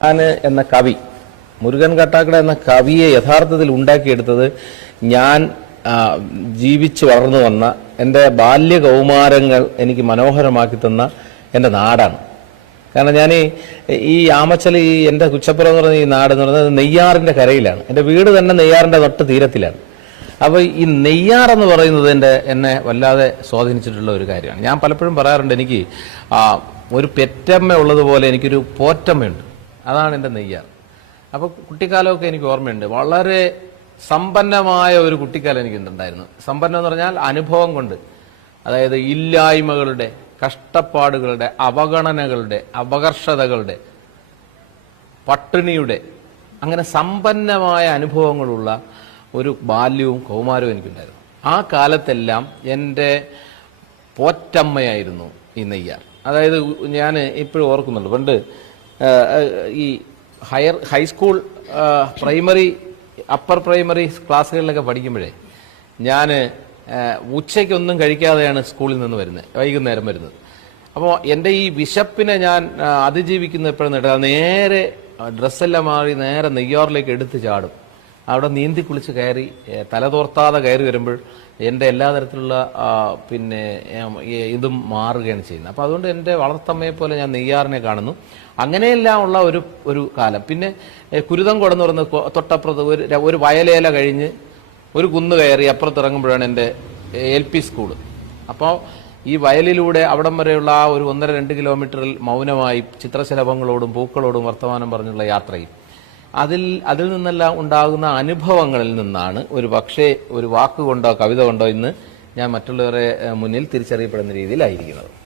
എന്ന കവി മുരുകൻ കട്ടാക്കട എന്ന കവിയെ യഥാർത്ഥത്തിൽ ഉണ്ടാക്കിയെടുത്തത് ഞാൻ ജീവിച്ച് വളർന്നു വന്ന എന്റെ ബാല്യകൗമാരങ്ങൾ എനിക്ക് മനോഹരമാക്കി തന്ന എന്റെ നാടാണ്. കാരണം ഞാൻ ഈ ആമച്ചൽ ഈ എന്റെ കുച്ചപ്പുറം എന്ന് പറയുന്ന ഈ നാട് എന്ന് പറയുന്നത് നെയ്യാറിന്റെ കരയിലാണ്. എന്റെ വീട് തന്നെ നെയ്യാറിന്റെ തൊട്ട് തീരത്തിലാണ്. അപ്പോൾ ഈ നെയ്യാർ എന്ന് പറയുന്നത് എന്റെ എന്നെ വല്ലാതെ സ്വാധീനിച്ചിട്ടുള്ള ഒരു കാര്യമാണ്. ഞാൻ പലപ്പോഴും പറയാറുണ്ട് എനിക്ക് ഒരു പെറ്റമ്മ ഉള്ളതുപോലെ എനിക്കൊരു പോറ്റമ്മയുണ്ട്. അതാണ് എന്റെ നെയ്യാർ അപ്പോൾ കുട്ടിക്കാലമൊക്കെ എനിക്ക് ഓർമ്മയുണ്ട്. വളരെ സമ്പന്നമായ ഒരു കുട്ടിക്കാലം എനിക്കുണ്ടായിരുന്നു സമ്പന്നം എന്ന് പറഞ്ഞാൽ അനുഭവം കൊണ്ട്. അതായത് ഇല്ലായ്മകളുടെ കഷ്ടപ്പാടുകളുടെ അവഗണനകളുടെ അപകർഷതകളുടെ പട്ടിണിയുടെ അങ്ങനെ സമ്പന്നമായ അനുഭവങ്ങളുള്ള ഒരു ബാല്യവും കൗമാരവും എനിക്കുണ്ടായിരുന്നു. ആ കാലത്തെല്ലാം എന്റെ പോറ്റമ്മയായിരുന്നു ഈ നെയ്യാർ. അതായത് ഞാൻ ഇപ്പോഴും ഓർക്കുന്നുണ്ട്. പണ്ട് ഈ higher high school primary upper primary ക്ലാസ്സുകളിലൊക്കെ പഠിക്കുമ്പോഴേ ഞാൻ ഉച്ചയ്ക്കൊന്നും കഴിക്കാതെയാണ് സ്കൂളിൽ നിന്ന് വരുന്നത് വൈകുന്നേരം വരുന്നത്. അപ്പോൾ എന്റെ ഈ വിശപ്പിനെ ഞാൻ അതിജീവിക്കുന്ന എപ്പോഴെന്ന് കേട്ടാൽ നേരെ ഡ്രസ്സെല്ലാം മാറി നേരെ നെയ്യാറിലേക്ക് എടുത്ത് ചാടും. അവിടെ നീന്തി കുളിച്ച് കയറി തലതോർത്താതെ കയറി വരുമ്പോൾ എന്റെ എല്ലാ തരത്തിലുള്ള പിന്നെ ഇതും മാറുകയാണ് ചെയ്യുന്നത്. അപ്പോൾ അതുകൊണ്ട് എന്റെ വളർത്തമ്മയെ പോലെ ഞാൻ നെയ്യാറിനെ കാണുന്നു. അങ്ങനെയെല്ലാം ഉള്ള ഒരു ഒരു കാലം. പിന്നെ കുരുതം കൊടന്ന് പറയുന്ന തൊട്ടപ്പുറത്ത് ഒരു ഒരു വയലേല കഴിഞ്ഞ് ഒരു കുന്ന് കയറി അപ്പുറത്ത് ഇറങ്ങുമ്പോഴാണ് എന്റെ എൽ പി സ്കൂൾ അപ്പോൾ ഈ വയലിലൂടെ അവിടം വരെയുള്ള ആ ഒരു ഒന്നര രണ്ട് കിലോമീറ്ററിൽ മൗനമായി ചിത്രശലഭങ്ങളോടും പൂക്കളോടും വർത്തമാനം പറഞ്ഞുള്ള യാത്രയും. അതിൽ അതിൽ നിന്നെല്ലാം ഉണ്ടാകുന്ന അനുഭവങ്ങളിൽ നിന്നാണ് ഒരു പക്ഷേ ഒരു വാക്കുകൊണ്ടോ കവിത കൊണ്ടോ ഇന്ന് ഞാൻ മറ്റുള്ളവരെ മുന്നിൽ തിരിച്ചറിയപ്പെടുന്ന രീതിയിലായിരിക്കുന്നത്.